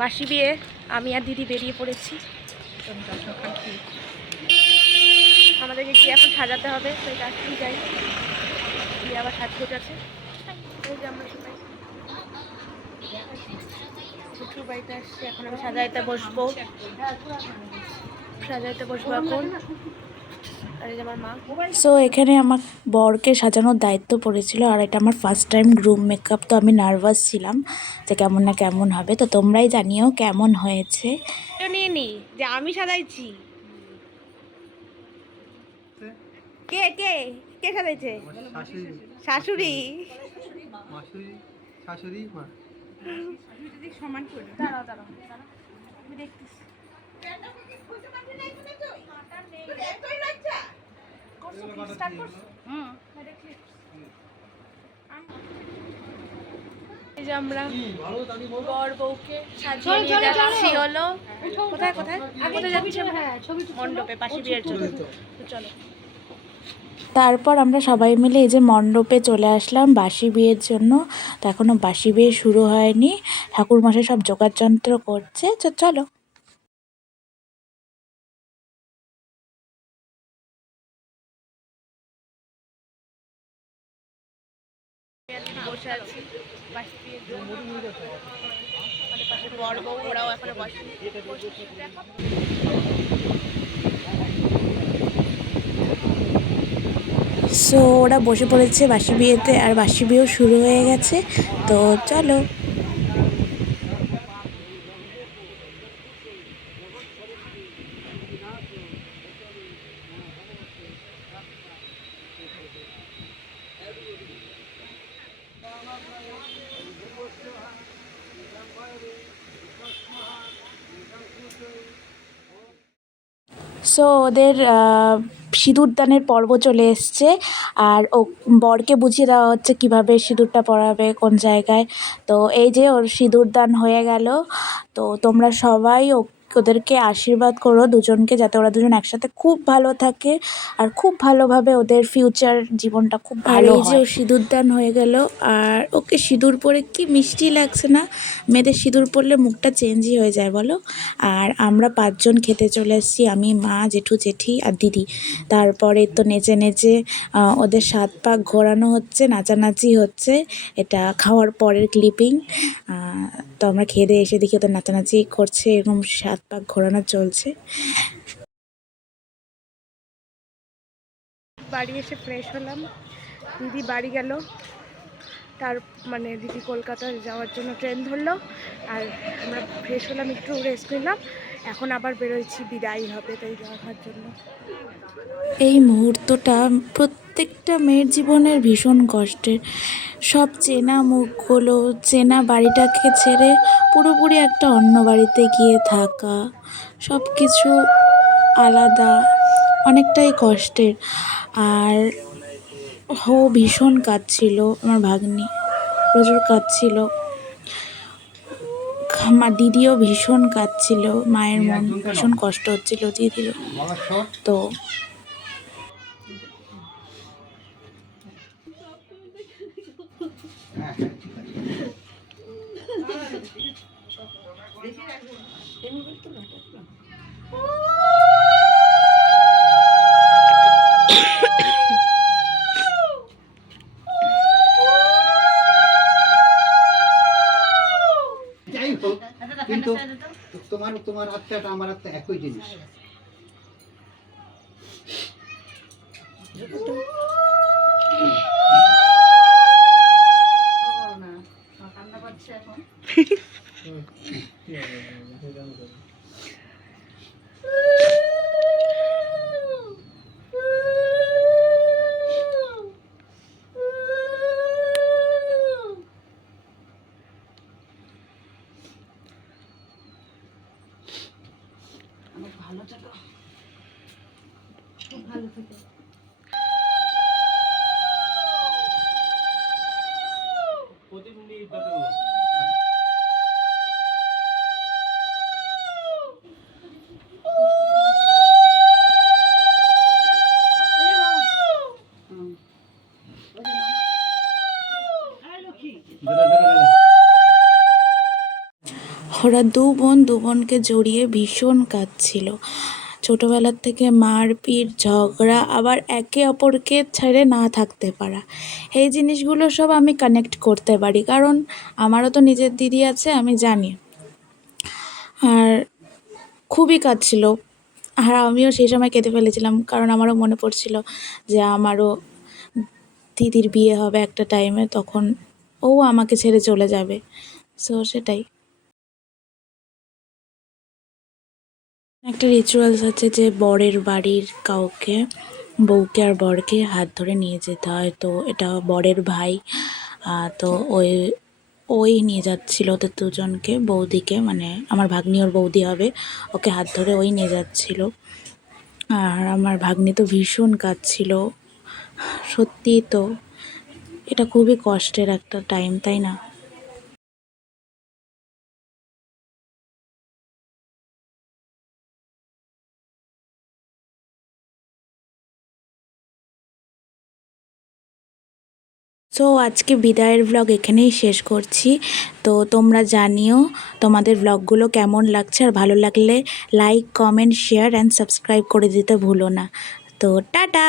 বাসি বিয়ে, আমি আর দিদি বেরিয়ে পড়েছি। আমাদেরকে কি এখন সাজাতে হবে? তো তাড়াতাড়ি যাই। দিয়ে আবার সাজ সাজগোজ আছে আসছি, এখন আমি সাজাইতে বসবো। সাজাইতে বসবো এখন আর এই যে আমার মা সো এখানে আমার বরকে সাজানোর দায়িত্ব পড়েছিল আর এটা আমার ফার্স্ট টাইম গ্রুম মেকআপ তো আমি নার্ভাস ছিলাম যে কেমন না কেমন হবে। তো তোমরাই জানিও কেমন হয়েছে। নিয়ে নি যে আমি সাজাইছি। কে কে কে সাজাইছে? শাশুড়ি। শাশুড়ি শাশুড়ি মা। দাঁড়াও দাঁড়াও। আমি দেখতেছি। এই যে আমরা বর বউকে সাজিয়ে নিয়ে যাচ্ছি হলো। কোথায় কোথায়? কোথায় যাচ্ছি? মণ্ডপে পাশে বিয়ের জন্য চলো। তারপর আমরা সবাই মিলে এই যে মণ্ডপে চলে আসলাম বাসি বিয়ের জন্য। তো এখনও বাসি বিয়ে শুরু হয়নি। ঠাকুরমশাই সব যোগাযন্ত্র করছে তো চলো। ওরাও সো ওরা বসে পড়েছে বাসি বিয়েতে, আর বাসি বিয়েও শুরু হয়ে গেছে। তো চলো। সো ওদের সিঁদুরদানের পর্ব চলে এসছে। আর ও, বরকে বুঝিয়ে দেওয়া হচ্ছে কীভাবে সিঁদুরটা পরাবে, কোন জায়গায়। তো এই যে ওর সিঁদুরদান হয়ে গেল। তো তোমরা সবাই ও- ওদেরকে আশীর্বাদ করো দুজনকে যাতে ওরা দুজন একসাথে খুব ভালো থাকে আর খুব ভালোভাবে ওদের ফিউচার জীবনটা খুব ভালো এই যে ওর সিঁদুরদান হয়ে গেল আর ওকে সিঁদুর পরে কি মিষ্টি লাগছে না? মেয়েদের সিঁদুর পরলে মুখটা চেঞ্জই হয়ে যায় বলো? আর আমরা পাঁচজন খেতে চলে এসেছি আমি মা জেঠু জেঠি আর দিদি। তারপরে তো নেচে নেচে ওদের সাত পাক ঘোরানো হচ্ছে নাচানাচি হচ্ছে এটা খাওয়ার পরের ক্লিপিং তো আমরা খেয়ে দিয়ে এসে দেখি ওদের নাচানাচি করছে এরকম সাত পাক ঘোরানো চলছে। বাড়ি এসে ফ্রেশ হলাম। দিদি বাড়ি গেল। তার মানে দিদি কলকাতা যাওয়ার জন্য ট্রেন ধরলো। আর আমরা ফ্রেশ হলাম, একটু রেস্ট নিলাম। এখন আবার বেরোচ্ছি বিদায় হবে তাই যাওয়ার জন্য। এই মুহূর্তটা প্রত্যেকটা মেয়ের জীবনের ভীষণ কষ্টের। সব চেনা মুখগুলো চেনা বাড়িটাকে ছেড়ে পুরোপুরি একটা অন্য বাড়িতে গিয়ে থাকা। সব কিছু আলাদা, অনেকটাই কষ্টের। আর হো ভীষণ কাঁদছিল, আমার ভাগ্নি প্রচুর কাঁদছিল। আমার দিদিও ভীষণ কাঁদছিল, মায়ের মন ভীষণ কষ্ট হচ্ছিল দিদিরও তো তোমার তোমার আত্মাটা আমার আত্মা একই জিনিস। এখন ওরা দু বোন দু বোনকে জড়িয়ে ভীষণ কাঁদছিল। ছোটোবেলার থেকে মারপিট, ঝগড়া, আবার একে অপরকে ছেড়ে না থাকতে পারা। এই জিনিসগুলো সব আমি কানেক্ট করতে পারি, কারণ আমারও তো নিজের দিদি আছে, আমি জানি। আর খুবই কাজ ছিল আর আমিও সেই সময় কেঁদে ফেলেছিলাম, কারণ আমারও মনে পড়ছিল যে আমারও দিদির বিয়ে হবে একটা টাইমে তখন ও আমাকে ছেড়ে চলে যাবে। সো সেটাই। একটা রিচুয়ালস আছে যে বরের বাড়ির কাউকে, বউকে আর বরকে হাত ধরে নিয়ে যেতে হয়। তো এটা বরের ভাই তো ওই ওই নিয়ে যাচ্ছিল ওদের দুজনকে, বৌদিকে মানে আমার ভাগ্নি ওর বৌদি হবে, ওকে হাত ধরে ওই নিয়ে যাচ্ছিল। আর আমার ভাগ্নি তো ভীষণ কাঁদছিল। সত্যি তো, এটা খুবই কষ্টের একটা টাইম তাই না? সো আজকে বিদায়ের ব্লগ এখানেই শেষ করছি। তো তোমরা জানিও তোমাদের ব্লগগুলো কেমন লাগছে। আর ভালো লাগলে like comment share and subscribe করে দিতে ভুলো না। তো টাটা!